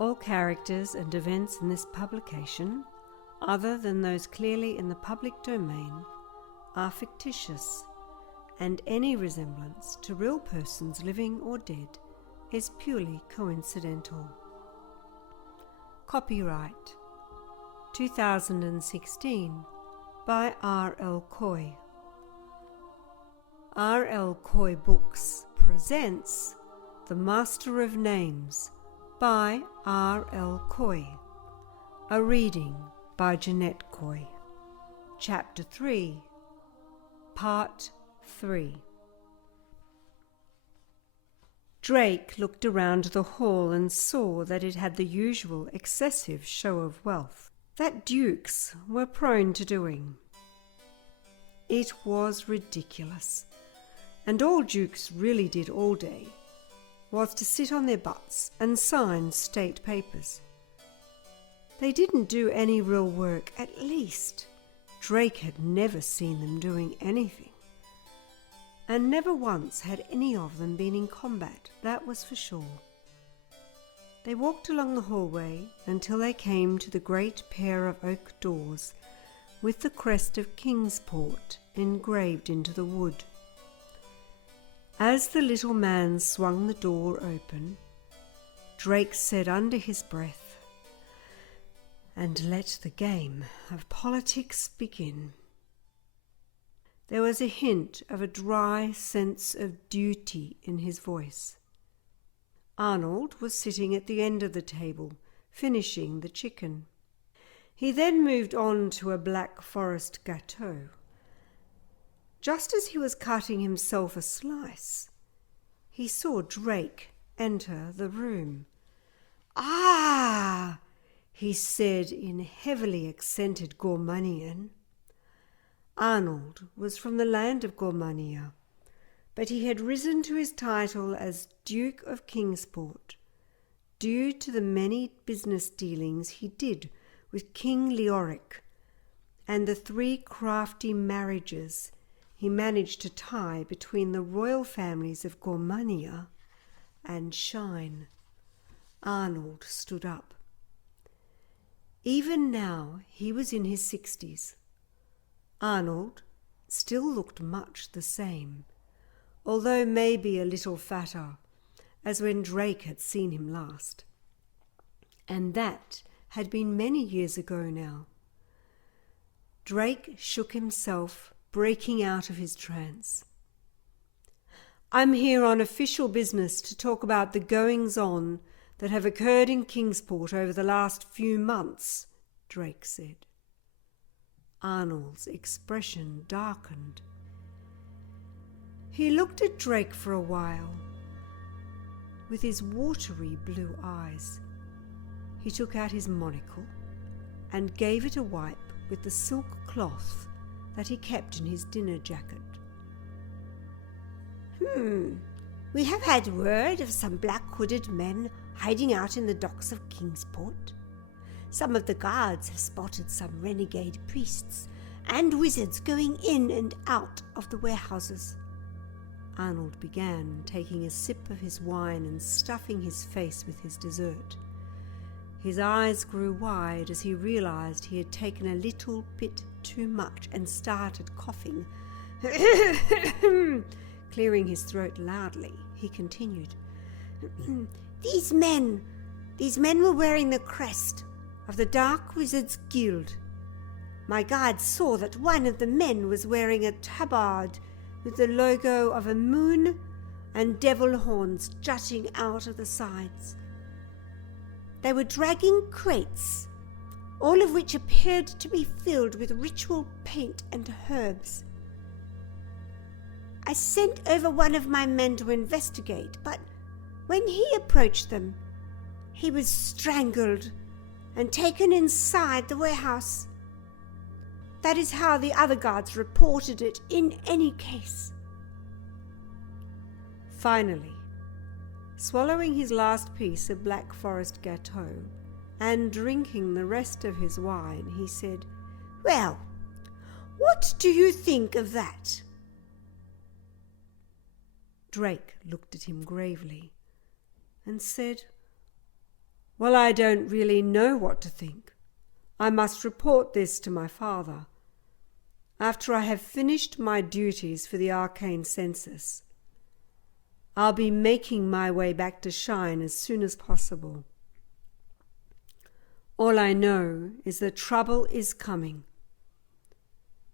All characters and events in this publication, other than those clearly in the public domain, are fictitious, and any resemblance to real persons living or dead is purely coincidental. Copyright 2016 by R.L. Coy. R.L. Coy Books presents The Master of Names by R.L. Coy. A reading by Jeanette Coy. Chapter 3, Part 3. Drake looked around the hall and saw that it had the usual excessive show of wealth that dukes were prone to doing. It was ridiculous, and all dukes really did all day was to sit on their butts and sign state papers. They didn't do any real work, at least Drake had never seen them doing anything. And never once had any of them been in combat, that was for sure. They walked along the hallway until they came to the great pair of oak doors with the crest of Kingsport engraved into the wood. As the little man swung the door open, Drake said under his breath, "And let the game of politics begin." There was a hint of a dry sense of duty in his voice. Arnold was sitting at the end of the table, finishing the chicken. He then moved on to a Black Forest gâteau. Just as he was cutting himself a slice, he saw Drake enter the room. "Ah!" he said in heavily accented Gormanian. Arnold was from the land of Gormania, but he had risen to his title as Duke of Kingsport due to the many business dealings he did with King Leoric and the 3 crafty marriages he managed to tie between the royal families of Gormania and Shine. Arnold stood up. Even now he was in his 60s. Arnold still looked much the same, although maybe a little fatter, as when Drake had seen him last. And that had been many years ago now. Drake shook himself, breaking out of his trance. "I'm here on official business to talk about the goings-on that have occurred in Kingsport over the last few months," Drake said. Arnold's expression darkened. He looked at Drake for a while with his watery blue eyes. He took out his monocle and gave it a wipe with the silk cloth that he kept in his dinner jacket. We have had word of some black-hooded men hiding out in the docks of Kingsport. Some of the guards have spotted some renegade priests and wizards going in and out of the warehouses." Arnold began, taking a sip of his wine and stuffing his face with his dessert. His eyes grew wide as he realized he had taken a little bit too much and started coughing. Clearing his throat loudly, he continued, These men were wearing the crest of the Dark Wizards Guild. My guards saw that one of the men was wearing a tabard with the logo of a moon and devil horns jutting out of the sides. They were dragging crates, all of which appeared to be filled with ritual paint and herbs. I sent over one of my men to investigate, but when he approached them, he was strangled and taken inside the warehouse. That is how the other guards reported it in any case. Finally, swallowing his last piece of Black Forest gâteau and drinking the rest of his wine, he said, "Well, what do you think of that?" Drake looked at him gravely and said, Well, I don't really know what to think. I must report this to my father. After I have finished my duties for the arcane census, I'll be making my way back to Shine as soon as possible. All I know is that trouble is coming.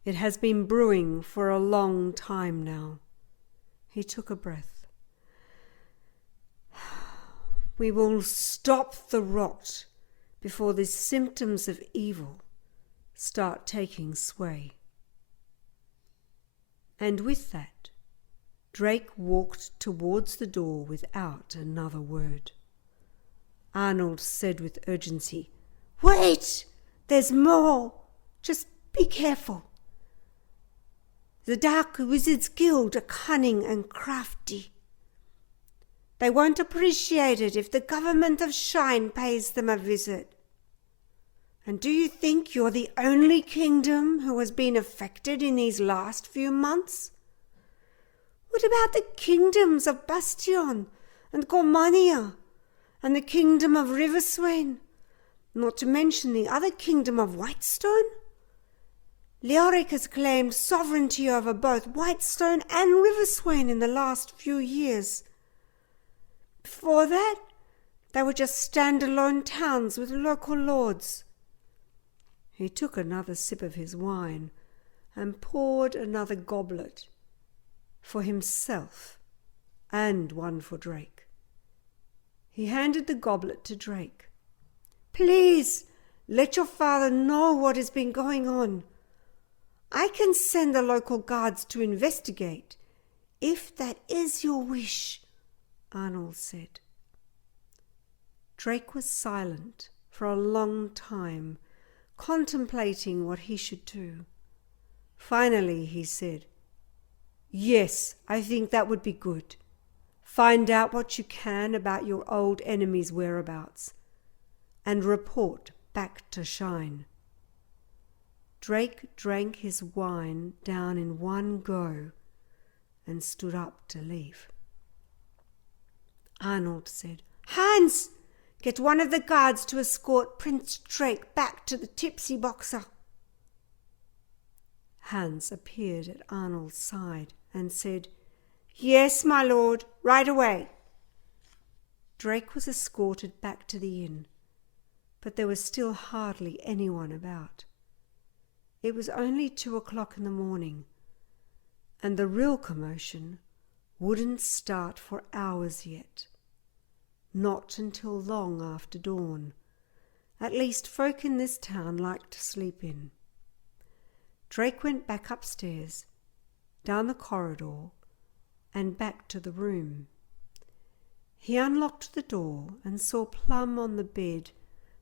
It has been brewing for a long time now. He took a breath. We will stop the rot before the symptoms of evil start taking sway. And with that, Drake walked towards the door without another word. Arnold said with urgency, "Wait! There's more! Just be careful. The Dark Wizards Guild are cunning and crafty. They won't appreciate it if the government of Shine pays them a visit. And do you think you're the only kingdom who has been affected in these last few months? What about the kingdoms of Bastion and Gormania and the kingdom of Riverswain, not to mention the other kingdom of Whitestone? Leoric has claimed sovereignty over both Whitestone and Riverswain in the last few years. Before that, they were just standalone towns with local lords." He took another sip of his wine and poured another goblet for himself and one for Drake. He handed the goblet to Drake. "Please, let your father know what has been going on. I can send the local guards to investigate, if that is your wish," Arnold said. Drake was silent for a long time, contemplating what he should do. Finally he said, "Yes, I think that would be good. Find out what you can about your old enemy's whereabouts, and report back to Shine." Drake drank his wine down in one go and stood up to leave. Arnold said, "Hans, get one of the guards to escort Prince Drake back to the Tipsy Boxer." Hans appeared at Arnold's side and said, "Yes, my lord, right away." Drake was escorted back to the inn, but there was still hardly anyone about. It was only 2:00 in the morning, and the real commotion wouldn't start for hours yet. Not until long after dawn. At least folk in this town liked to sleep in. Drake went back upstairs, down the corridor, and back to the room. He unlocked the door and saw Plum on the bed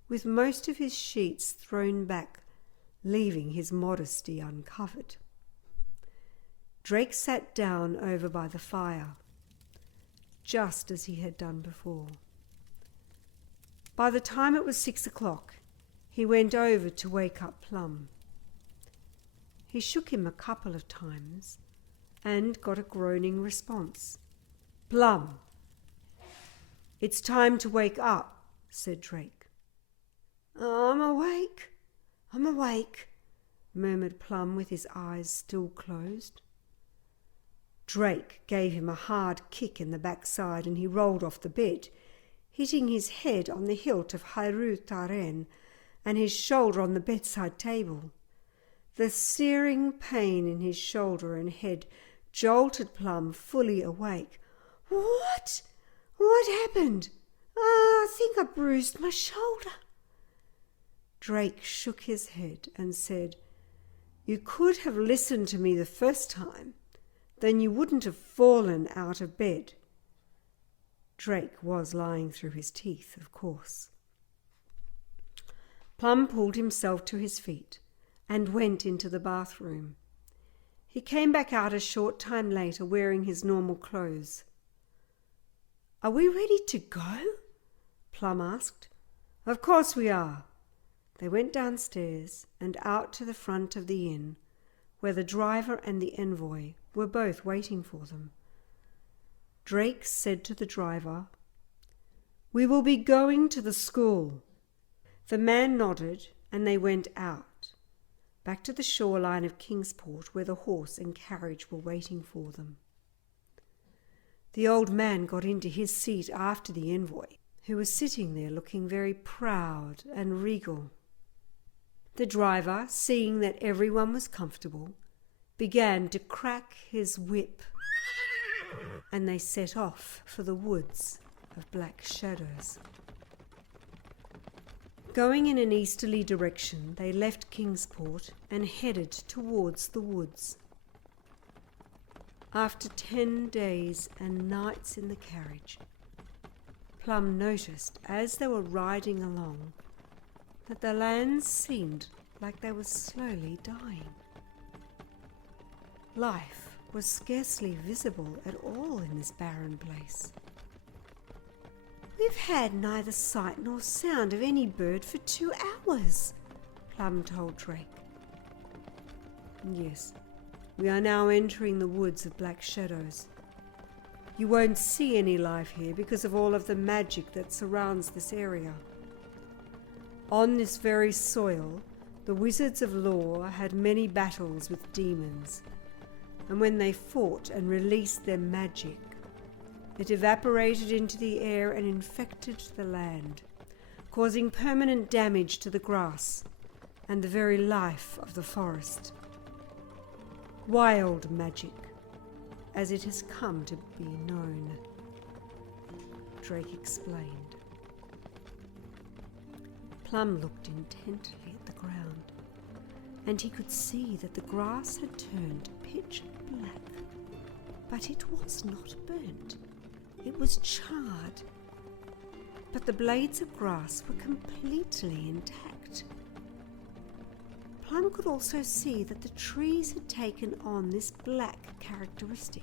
with most of his sheets thrown back, leaving his modesty uncovered. Drake sat down over by the fire, just as he had done before. By the time it was 6:00, he went over to wake up Plum. He shook him a couple of times and got a groaning response. "Plum, it's time to wake up," said Drake. I'm awake, murmured Plum with his eyes still closed. Drake gave him a hard kick in the backside and he rolled off the bed, hitting his head on the hilt of Hairu Taren and his shoulder on the bedside table. The searing pain in his shoulder and head jolted Plum fully awake. What? What happened? I think I bruised my shoulder." Drake shook his head and said, "You could have listened to me the first time, then you wouldn't have fallen out of bed." Drake was lying through his teeth, of course. Plum pulled himself to his feet and went into the bathroom. He came back out a short time later wearing his normal clothes. "Are we ready to go?" Plum asked. "Of course we are." They went downstairs and out to the front of the inn, where the driver and the envoy were both waiting for them. Drake said to the driver, "We will be going to the school." The man nodded, and they went out, back to the shoreline of Kingsport, where the horse and carriage were waiting for them. The old man got into his seat after the envoy, who was sitting there looking very proud and regal. The driver, seeing that everyone was comfortable, began to crack his whip, and they set off for the woods of Black Shadows. Going in an easterly direction, they left Kingsport and headed towards the woods. After 10 days and nights in the carriage, Plum noticed as they were riding along that the land seemed like they were slowly dying. Life was scarcely visible at all in this barren place. "We've had neither sight nor sound of any bird for 2 hours, Plum told Drake. "Yes, we are now entering the woods of Black Shadows. You won't see any life here because of all of the magic that surrounds this area. On this very soil, the Wizards of Lore had many battles with demons, and when they fought and released their magic, it evaporated into the air and infected the land, causing permanent damage to the grass and the very life of the forest. Wild magic, as it has come to be known," Drake explained. Plum looked intently at the ground, and he could see that the grass had turned pitch black, but it was not burnt. It was charred, but the blades of grass were completely intact. Plum could also see that the trees had taken on this black characteristic.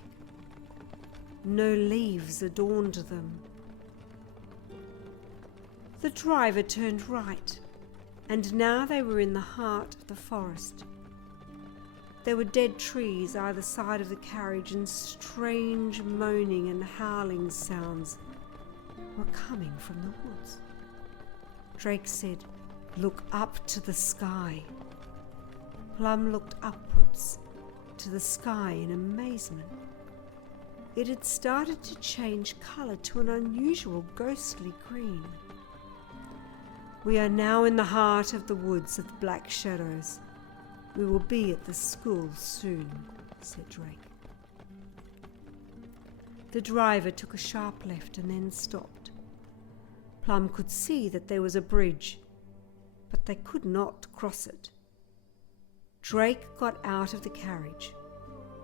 No leaves adorned them. The driver turned right, and now they were in the heart of the forest. There were dead trees either side of the carriage, and strange moaning and howling sounds were coming from the woods. Drake said, "Look up to the sky." Plum looked upwards to the sky in amazement. It had started to change colour to an unusual ghostly green. "We are now in the heart of the woods of the Black Shadows. We will be at the school soon," said Drake. The driver took a sharp left and then stopped. Plum could see that there was a bridge, but they could not cross it. Drake got out of the carriage,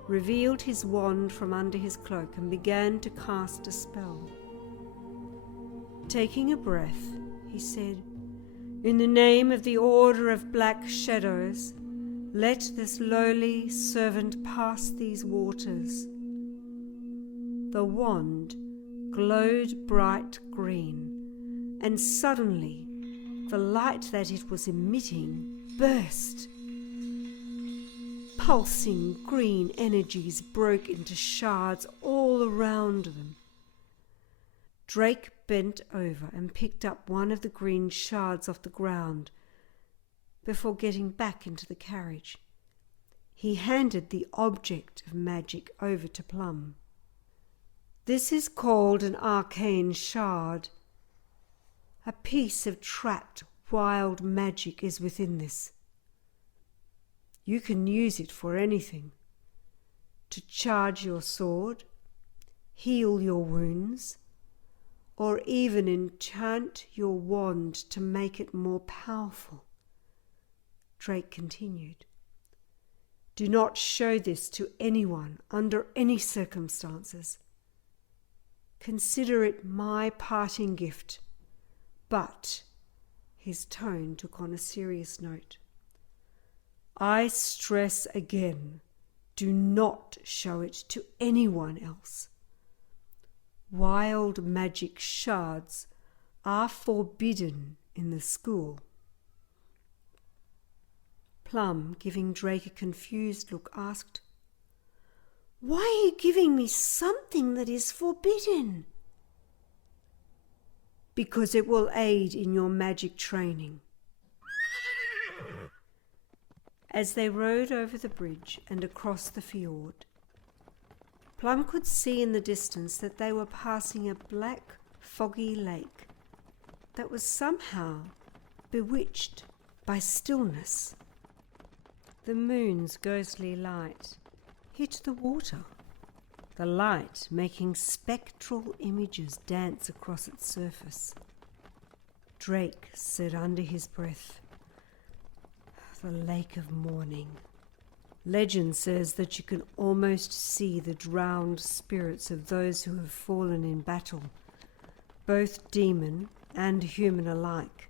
revealed his wand from under his cloak, and began to cast a spell. Taking a breath, he said, "In the name of the Order of Black Shadows, let this lowly servant pass these waters." The wand glowed bright green, and suddenly the light that it was emitting burst. Pulsing green energies broke into shards all around them. Drake bent over and picked up one of the green shards off the ground before getting back into the carriage. He handed the object of magic over to Plum. "This is called an arcane shard. A piece of trapped wild magic is within this. You can use it for anything: to charge your sword, heal your wounds, or even enchant your wand to make it more powerful." Drake continued, "Do not show this to anyone under any circumstances. Consider it my parting gift, but," his tone took on a serious note, "I stress again, do not show it to anyone else. Wild magic shards are forbidden in the school." Plum, giving Drake a confused look, asked, "Why are you giving me something that is forbidden?" because it will aid in your magic training." As they rowed over the bridge and across the fjord, Plum could see in the distance that they were passing a black, foggy lake that was somehow bewitched by stillness. The moon's ghostly light hit the water, the light making spectral images dance across its surface. Drake said under his breath, "The Lake of Mourning. Legend says that you can almost see the drowned spirits of those who have fallen in battle, both demon and human alike,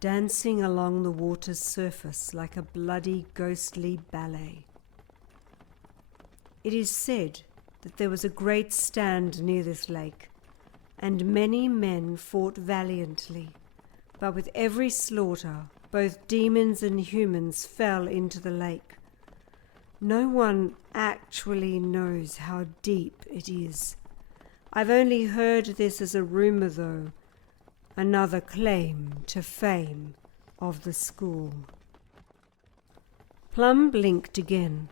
dancing along the water's surface like a bloody, ghostly ballet. It is said that there was a great stand near this lake, and many men fought valiantly, but with every slaughter, both demons and humans fell into the lake. No one actually knows how deep it is. I've only heard this as a rumor, though, another claim to fame of the school." Plum blinked again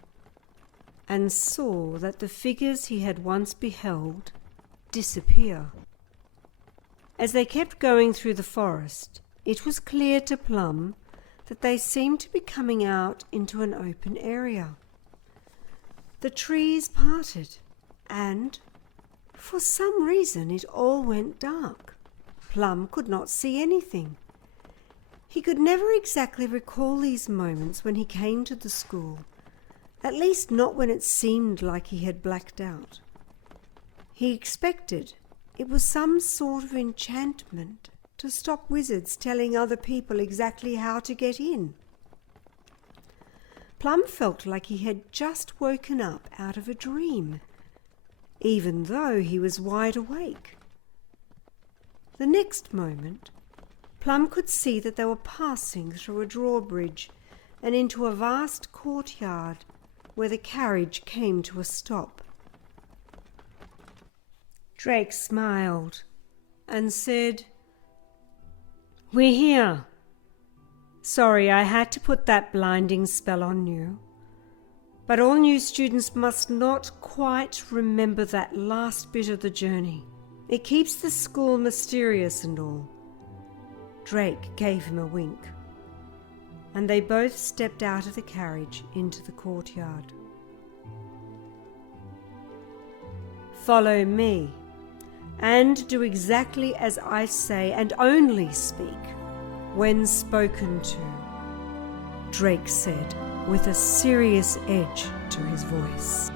and saw that the figures he had once beheld disappear. As they kept going through the forest, it was clear to Plum that they seemed to be coming out into an open area. The trees parted, and for some reason it all went dark. Plum could not see anything. He could never exactly recall these moments when he came to the school, at least not when it seemed like he had blacked out. He expected it was some sort of enchantment to stop wizards telling other people exactly how to get in. Plum felt like he had just woken up out of a dream, even though he was wide awake. The next moment, Plum could see that they were passing through a drawbridge and into a vast courtyard where the carriage came to a stop. Drake smiled and said, "We're here. Sorry, I had to put that blinding spell on you. But all new students must not quite remember that last bit of the journey. It keeps the school mysterious and all." Drake gave him a wink, and they both stepped out of the carriage into the courtyard. "Follow me, and do exactly as I say, and only speak when spoken to," Drake said with a serious edge to his voice.